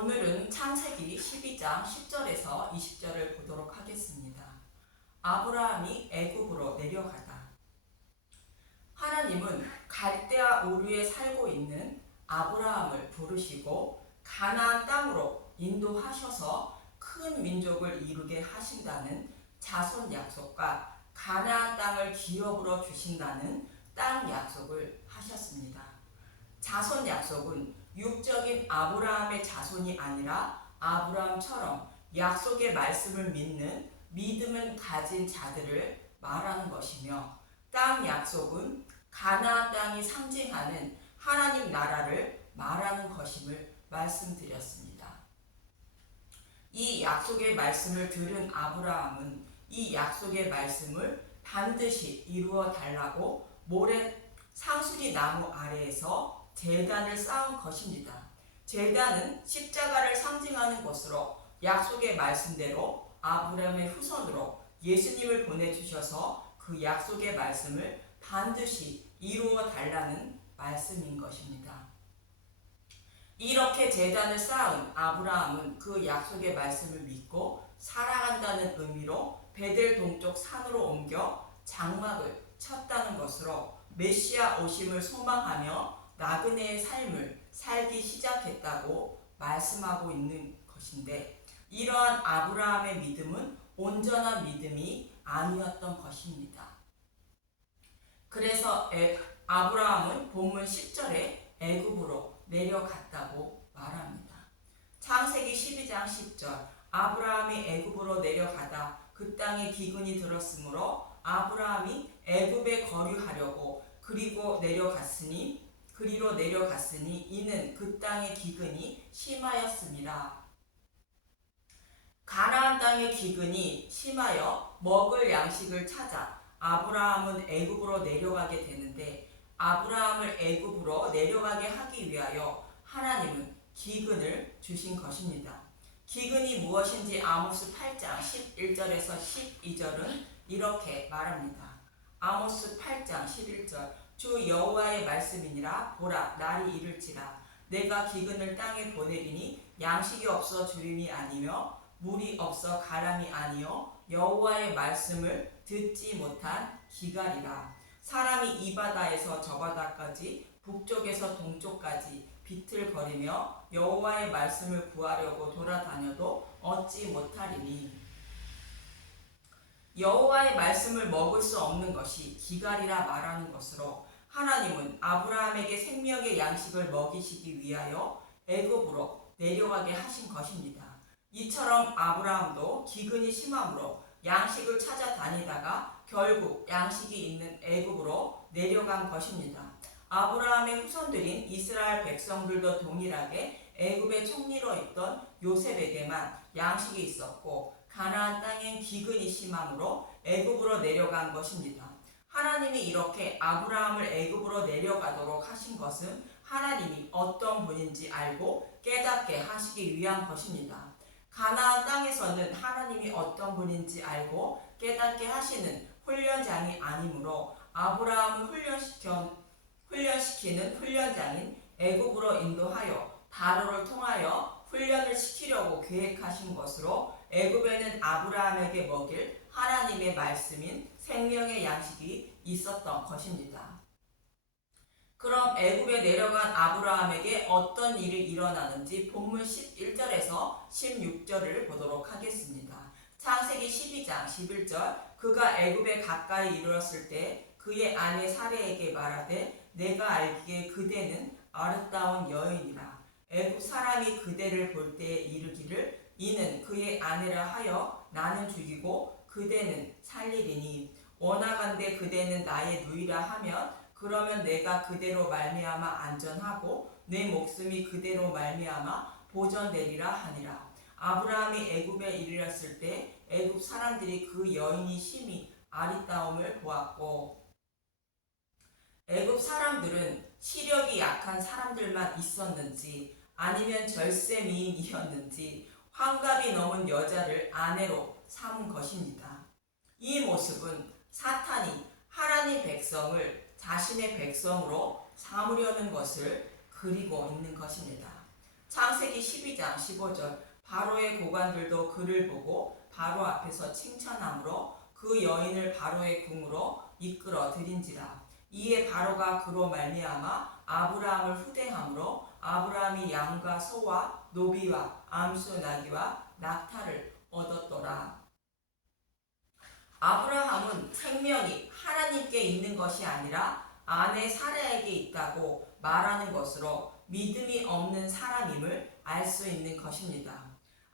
오늘은 창세기 12장 10절에서 20절을 보도록 하겠습니다. 아브라함이 애굽으로 내려가다. 하나님은 갈대아 우르에 살고 있는 아브라함을 부르시고 가나안 땅으로 인도하셔서 큰 민족을 이루게 하신다는 자손 약속과 가나안 땅을 기업으로 주신다는 땅 약속을 하셨습니다. 자손 약속은 육적인 아브라함의 자손이 아니라 아브라함처럼 약속의 말씀을 믿는 믿음을 가진 자들을 말하는 것이며, 땅 약속은 가나안 땅이 상징하는 하나님 나라를 말하는 것임을 말씀드렸습니다. 이 약속의 말씀을 들은 아브라함은 이 약속의 말씀을 반드시 이루어 달라고 모래 상수리 나무 아래에서 제단을 쌓은 것입니다. 제단은 십자가를 상징하는 것으로 약속의 말씀대로 아브라함의 후손으로 예수님을 보내주셔서 그 약속의 말씀을 반드시 이루어 달라는 말씀인 것입니다. 이렇게 제단을 쌓은 아브라함은 그 약속의 말씀을 믿고 살아간다는 의미로 베델 동쪽 산으로 옮겨 장막을 쳤다는 것으로 메시아 오심을 소망하며 나그네의 삶을 살기 시작했다고 말씀하고 있는 것인데, 이러한 아브라함의 믿음은 온전한 믿음이 아니었던 것입니다. 그래서 아브라함은 본문 10절에 애굽으로 내려갔다고 말합니다. 창세기 12장 10절, 아브라함이 애굽으로 내려가다 그 땅에 기근이 들었으므로 아브라함이 애굽에 거류하려고 그리로 내려갔으니 이는 그 땅의 기근이 심하였습니다. 가나안 땅의 기근이 심하여 먹을 양식을 찾아 아브라함은 애굽으로 내려가게 되는데, 아브라함을 애굽으로 내려가게 하기 위하여 하나님은 기근을 주신 것입니다. 기근이 무엇인지 아모스 8장 11절에서 12절은 이렇게 말합니다. 아모스 8장 11절, 주 여호와의 말씀이니라. 보라, 날이 이를지라. 내가 기근을 땅에 보내리니 양식이 없어 주림이 아니며 물이 없어 가람이 아니요 여호와의 말씀을 듣지 못한 기갈이라. 사람이 이 바다에서 저 바다까지 북쪽에서 동쪽까지 비틀거리며 여호와의 말씀을 구하려고 돌아다녀도 얻지 못하리니, 여호와의 말씀을 먹을 수 없는 것이 기갈이라 말하는 것으로 하나님은 아브라함에게 생명의 양식을 먹이시기 위하여 애굽으로 내려가게 하신 것입니다. 이처럼 아브라함도 기근이 심함으로 양식을 찾아다니다가 결국 양식이 있는 애굽으로 내려간 것입니다. 아브라함의 후손들인 이스라엘 백성들도 동일하게 애굽의 총리로 있던 요셉에게만 양식이 있었고 가나안 땅엔 기근이 심함으로 애굽으로 내려간 것입니다. 하나님이 이렇게 아브라함을 애굽으로 내려가도록 하신 것은 하나님이 어떤 분인지 알고 깨닫게 하시기 위한 것입니다. 가나안 땅에서는 하나님이 어떤 분인지 알고 깨닫게 하시는 훈련장이 아니므로 아브라함을 훈련시키는 훈련장인 애굽으로 인도하여 바로를 통하여 훈련을 시키려고 계획하신 것으로 애굽에는 아브라함에게 먹일 하나님의 말씀인 생명의 양식이 있었던 것입니다. 그럼 애굽에 내려간 아브라함에게 어떤 일이 일어나는지 본문 11절에서 16절을 보도록 하겠습니다. 창세기 12장 11절, 그가 애굽에 가까이 이르렀을 때 그의 아내 사레에게 말하되 내가 알기에 그대는 아름다운 여인이라. 애굽 사람이 그대를 볼 때에 이르기를 이는 그의 아내라 하여 나는 죽이고 그대는 살리리니, 원하건대 그대는 나의 누이라 하면 그러면 내가 그대로 말미암아 안전하고 내 목숨이 그대로 말미암아 보전되리라 하니라. 아브라함이 애굽에 이르렀을 때 애굽 사람들이 그 여인이 심히 아리따움을 보았고, 애굽 사람들은 시력이 약한 사람들만 있었는지 아니면 절세 미인이었는지 환갑이 넘은 여자를 아내로 삼은 것입니다. 이 모습은 사탄이 하나님 백성을 자신의 백성으로 삼으려는 것을 그리고 있는 것입니다. 창세기 12장 15절 바로의 고관들도 그를 보고 바로 앞에서 칭찬함으로 그 여인을 바로의 궁으로 이끌어 들인지라. 이에 바로가 그로 말미암아 아브라함을 후대함으로 아브라함이 양과 소와 노비와 암수 나귀와 낙타를 얻었더라. 아브라함은 생명이 하나님께 있는 것이 아니라 아내 사라에게 있다고 말하는 것으로 믿음이 없는 사람임을 알 수 있는 것입니다.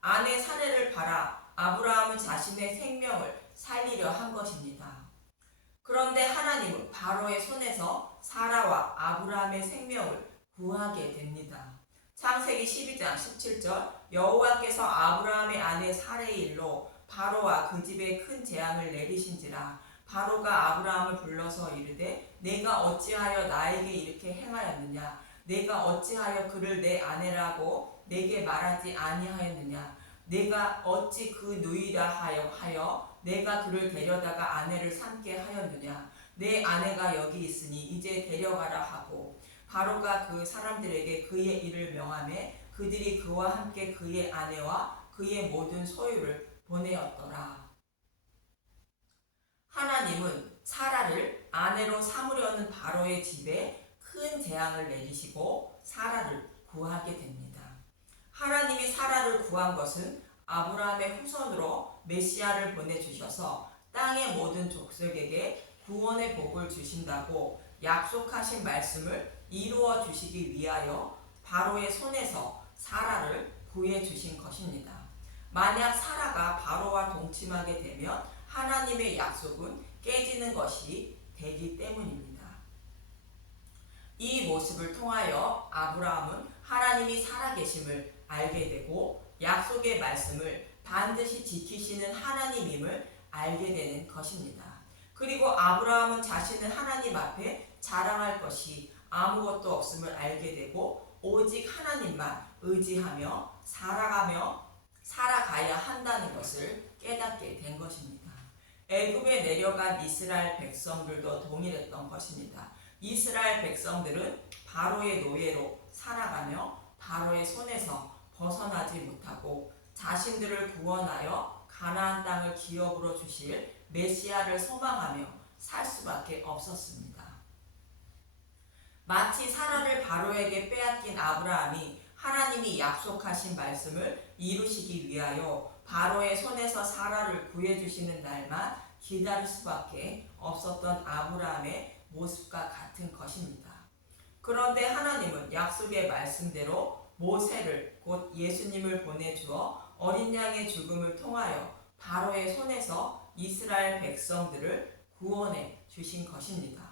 아내 사라를 팔아 아브라함은 자신의 생명을 살리려 한 것입니다. 그런데 하나님은 바로의 손에서 사라와 아브라함의 생명을 구하게 됩니다. 창세기 12장 17절 여호와께서 아브라함의 아내 사라의 일로 바로와 그 집에 큰 재앙을 내리신지라. 바로가 아브라함을 불러서 이르되 내가 어찌하여 나에게 이렇게 행하였느냐. 내가 어찌하여 그를 내 아내라고 내게 말하지 아니하였느냐. 내가 어찌 그 누이라 하여 내가 그를 데려다가 아내를 삼게 하였느냐. 내 아내가 여기 있으니 이제 데려가라 하고 바로가 그 사람들에게 그의 일을 명하매 그들이 그와 함께 그의 아내와 그의 모든 소유를 보내었더라. 하나님은 사라를 아내로 삼으려는 바로의 집에 큰 재앙을 내리시고 사라를 구하게 됩니다. 하나님이 사라를 구한 것은 아브라함의 후손으로 메시아를 보내주셔서 땅의 모든 족속에게 구원의 복을 주신다고 약속하신 말씀을 이루어 주시기 위하여 바로의 손에서 사라를 구해 주신 것입니다. 만약 사라가 바로와 동침하게 되면 하나님의 약속은 깨지는 것이 되기 때문입니다. 이 모습을 통하여 아브라함은 하나님이 살아계심을 알게 되고 약속의 말씀을 반드시 지키시는 하나님임을 알게 되는 것입니다. 그리고 아브라함은 자신은 하나님 앞에 자랑할 것이 아무것도 없음을 알게 되고 오직 하나님만 의지하며 살아가야 한다는 것을 깨닫게 된 것입니다. 애굽에 내려간 이스라엘 백성들도 동일했던 것입니다. 이스라엘 백성들은 바로의 노예로 살아가며 바로의 손에서 벗어나지 못하고 자신들을 구원하여 가나안 땅을 기업으로 주실 메시아를 소망하며 살 수밖에 없었습니다. 마치 사라를 바로에게 빼앗긴 아브라함이 하나님이 약속하신 말씀을 이루시기 위하여 바로의 손에서 사라를 구해주시는 날만 기다릴 수밖에 없었던 아브라함의 모습과 같은 것입니다. 그런데 하나님은 약속의 말씀대로 모세를 곧 예수님을 보내주어 어린 양의 죽음을 통하여 바로의 손에서 이스라엘 백성들을 구원해 주신 것입니다.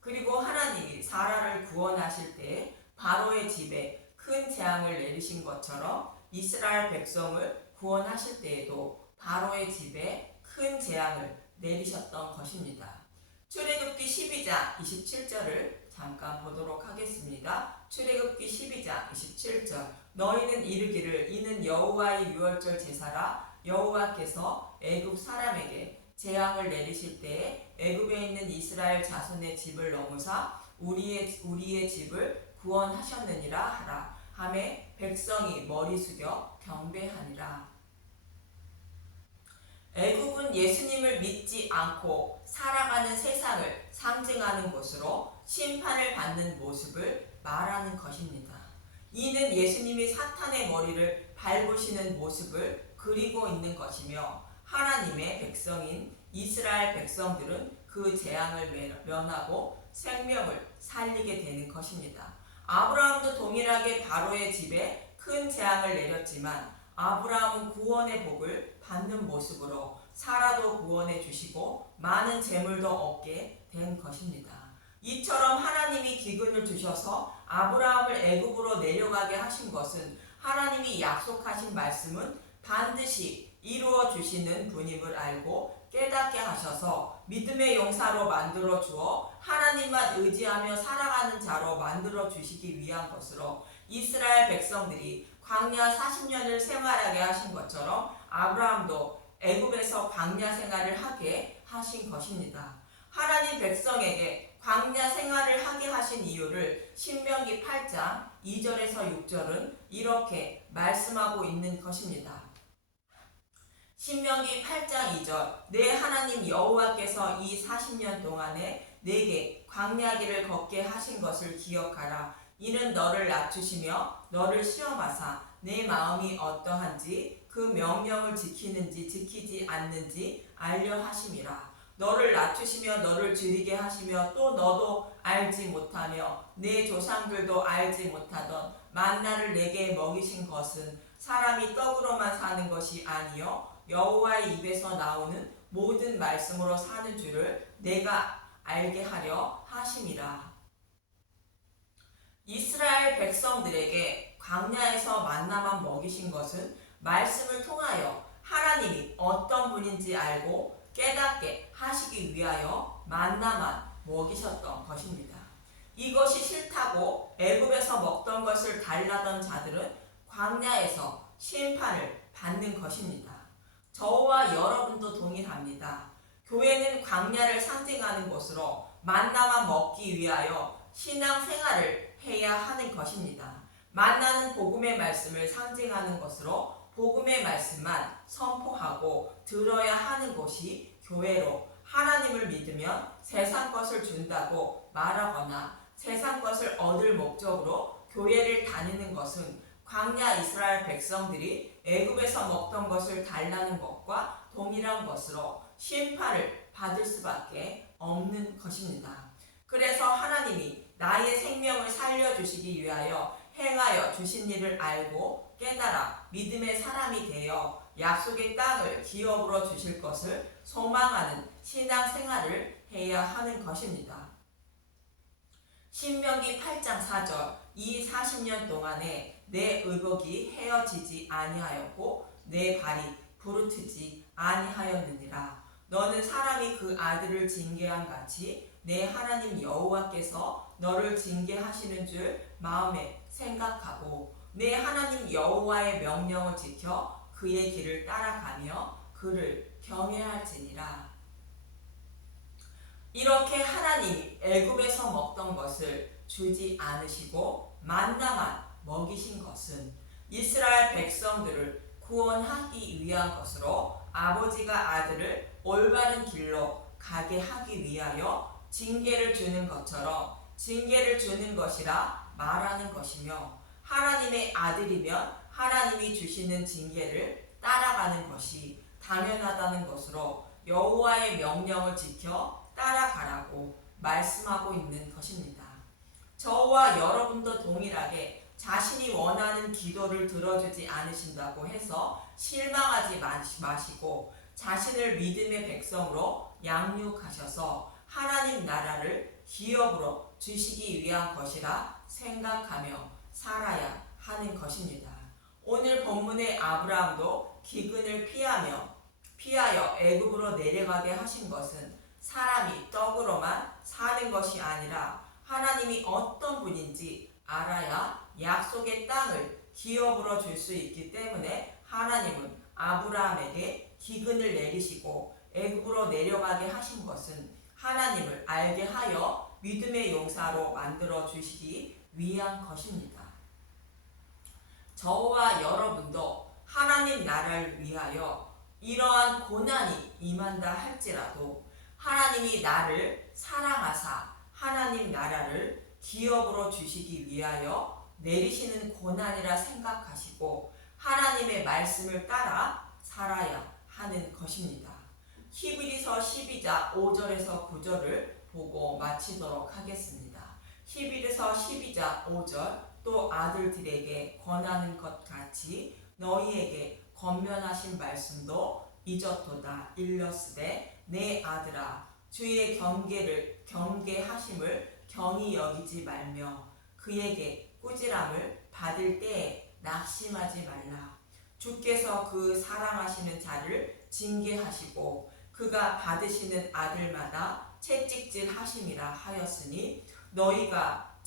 그리고 하나님이 사라를 구원하실 때 바로의 집에 큰 재앙을 내리신 것처럼 이스라엘 백성을 구원하실 때에도 바로의 집에 큰 재앙을 내리셨던 것입니다. 출애굽기 12장 27절을 잠깐 보도록 하겠습니다. 출애굽기 12장 27절 너희는 이르기를 이는 여호와의 유월절 제사라. 여호와께서 애굽 사람에게 재앙을 내리실 때에 애굽에 있는 이스라엘 자손의 집을 넘으사 우리의 집을 구원하셨느니라 하라. 하매 백성이 머리 숙여 경배하니라. 애굽은 예수님을 믿지 않고 살아가는 세상을 상징하는 곳으로 심판을 받는 모습을 말하는 것입니다. 이는 예수님이 사탄의 머리를 밟으시는 모습을 그리고 있는 것이며 하나님의 백성인 이스라엘 백성들은 그 재앙을 면하고 생명을 살리게 되는 것입니다. 아브라함도 동일하게 바로의 집에 큰 재앙을 내렸지만 아브라함은 구원의 복을 받는 모습으로 사라도 구원해 주시고 많은 재물도 얻게 된 것입니다. 이처럼 하나님이 기근을 주셔서 아브라함을 애굽으로 내려가게 하신 것은 하나님이 약속하신 말씀은 반드시 이루어 주시는 분임을 알고 깨닫게 하셔서 믿음의 용사로 만들어 주어 하나님만 의지하며 살아가는 자로 만들어 주시기 위한 것으로 이스라엘 백성들이 광야 40년을 생활하게 하신 것처럼 아브라함도 애굽에서 광야 생활을 하게 하신 것입니다. 하나님 백성에게 광야 생활을 하게 하신 이유를 신명기 8장 2절에서 6절은 이렇게 말씀하고 있는 것입니다. 신명기 8장 2절 내 하나님 여호와께서 이 40년 동안에 내게 광야길을 걷게 하신 것을 기억하라. 이는 너를 낮추시며 너를 시험하사 내 마음이 어떠한지 그 명령을 지키는지 지키지 않는지 알려 하심이라. 너를 낮추시며 너를 줄이게 하시며 또 너도 알지 못하며 내 조상들도 알지 못하던 만나를 내게 먹이신 것은 사람이 떡으로만 사는 것이 아니요 여호와의 입에서 나오는 모든 말씀으로 사는 줄을 내가 알게 하려 하심이라. 이스라엘 백성들에게 광야에서 만나만 먹이신 것은 말씀을 통하여 하나님이 어떤 분인지 알고 깨닫게 하시기 위하여 만나만 먹이셨던 것입니다. 이것이 싫다고 애굽에서 먹던 것을 달라던 자들은 광야에서 심판을 받는 것입니다. 저와 여러분도 동일합니다. 교회는 광야를 상징하는 곳으로 만나만 먹기 위하여 신앙생활을 해야 하는 것입니다. 만나는 복음의 말씀을 상징하는 것으로 복음의 말씀만 선포하고 들어야 하는 곳이 교회로 하나님을 믿으면 세상 것을 준다고 말하거나 세상 것을 얻을 목적으로 교회를 다니는 것은 광야 이스라엘 백성들이 애굽에서 먹던 것을 달라는 것과 동일한 것으로 심판을 받을 수밖에 없는 것입니다. 그래서 하나님이 나의 생명을 살려주시기 위하여 행하여 주신 일을 알고 깨달아 믿음의 사람이 되어 약속의 땅을 기업으로 주실 것을 소망하는 신앙생활을 해야 하는 것입니다. 신명기 8장 4절 이 40년 동안에 내 의복이 헤어지지 아니하였고 내 발이 부르트지 아니하였느니라. 너는 사람이 그 아들을 징계한 같이 내 하나님 여호와께서 너를 징계하시는 줄 마음에 생각하고 내 하나님 여호와의 명령을 지켜 그의 길을 따라가며 그를 경외할지니라. 이렇게 하나님이 애굽에서 먹던 것을 주지 않으시고 만나만 먹이신 것은 이스라엘 백성들을 구원하기 위한 것으로 아버지가 아들을 올바른 길로 가게 하기 위하여 징계를 주는 것처럼 징계를 주는 것이라 말하는 것이며 하나님의 아들이면 하나님이 주시는 징계를 따라가는 것이 당연하다는 것으로 여호와의 명령을 지켜 따라가라고 말씀하고 있는 것입니다. 저와 여러분도 동일하게 자신이 원하는 기도를 들어주지 않으신다고 해서 실망하지 마시고 자신을 믿음의 백성으로 양육하셔서 하나님 나라를 기업으로 주시기 위한 것이라 생각하며 살아야 하는 것입니다. 오늘 본문의 아브라함도 기근을 피하여 애굽으로 내려가게 하신 것은 사람이 떡으로만 사는 것이 아니라 하나님이 어떤 분인지 알아야 약속의 땅을 기업으로 줄 수 있기 때문에 하나님은 아브라함에게 기근을 내리시고 애굽으로 내려가게 하신 것은 하나님을 알게 하여 믿음의 용사로 만들어 주시기 위한 것입니다. 저와 여러분도 하나님 나라를 위하여 이러한 고난이 임한다 할지라도 하나님이 나를 사랑하사 하나님 나라를 기업으로 주시기 위하여 내리시는 고난이라 생각하시고 하나님의 말씀을 따라 살아야 하는 것입니다. 히브리서 12장 5절에서 9절을 보고 마치도록 하겠습니다. 히브리서 12장 5절 또 아들들에게 권하는 것 같이 너희에게 권면하신 말씀도 잊었도다 일렀으되 내 아들아 주의 경계하심을 경히 여기지 말며 그에게 꾸지람을 받을 때에 낙심하지 말라. 주께서 그 사랑하시는 자를 징계하시고 그가 받으시는 아들마다 채찍질 하심이라 하였으니 너희가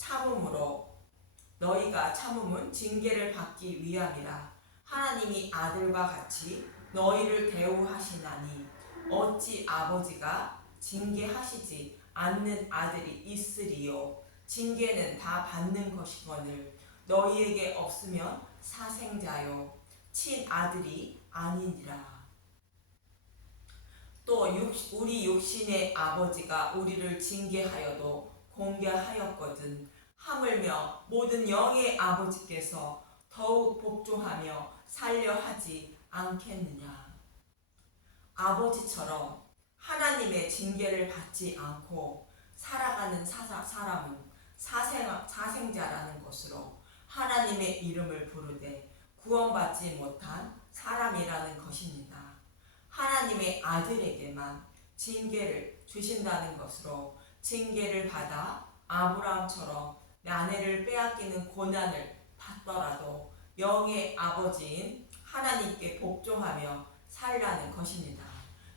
참음은 징계를 받기 위함이라. 하나님이 아들과 같이 너희를 대우하시나니 어찌 아버지가 징계하시지 않는 아들이 있으리요. 징계는 다 받는 것이거늘 너희에게 없으면 사생자요 친아들이 아니니라. 또 우리 육신의 아버지가 우리를 징계하여도 공개하였거든 하물며 모든 영의 아버지께서 더욱 복종하며 살려 하지 않겠느냐. 아버지처럼 하나님의 징계를 받지 않고 살아가는 사람은 사생자라는 것으로 하나님의 이름을 부르되 구원받지 못한 사람이라는 것입니다. 하나님의 아들에게만 징계를 주신다는 것으로 징계를 받아 아브라함처럼 아내를 빼앗기는 고난을 받더라도 영의 아버지인 하나님께 복종하며 살라는 것입니다.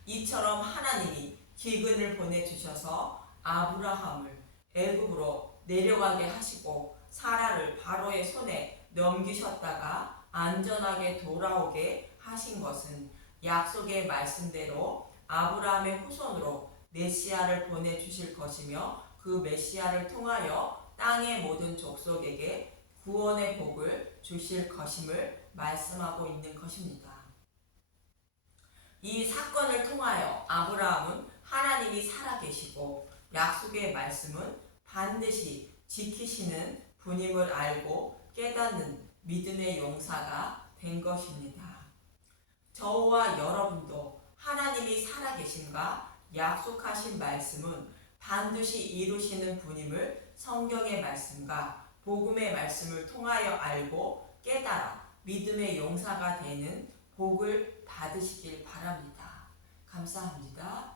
이처럼 하나님이 기근을 보내주셔서 아브라함을 애굽으로 내려가게 하시고 사라를 바로의 손에 넘기셨다가 안전하게 돌아오게 하신 것은 약속의 말씀대로 아브라함의 후손으로 메시아를 보내주실 것이며 그 메시아를 통하여 땅의 모든 족속에게 구원의 복을 주실 것임을 말씀하고 있는 것입니다. 이 사건을 통하여 아브라함은 하나님이 살아계시고 약속의 말씀은 반드시 지키시는 분임을 알고 깨닫는 믿음의 용사가 된 것입니다. 저와 여러분도 하나님이 살아계심과 약속하신 말씀은 반드시 이루시는 분임을 성경의 말씀과 복음의 말씀을 통하여 알고 깨달아 믿음의 용사가 되는 복을 받으시길 바랍니다. 감사합니다.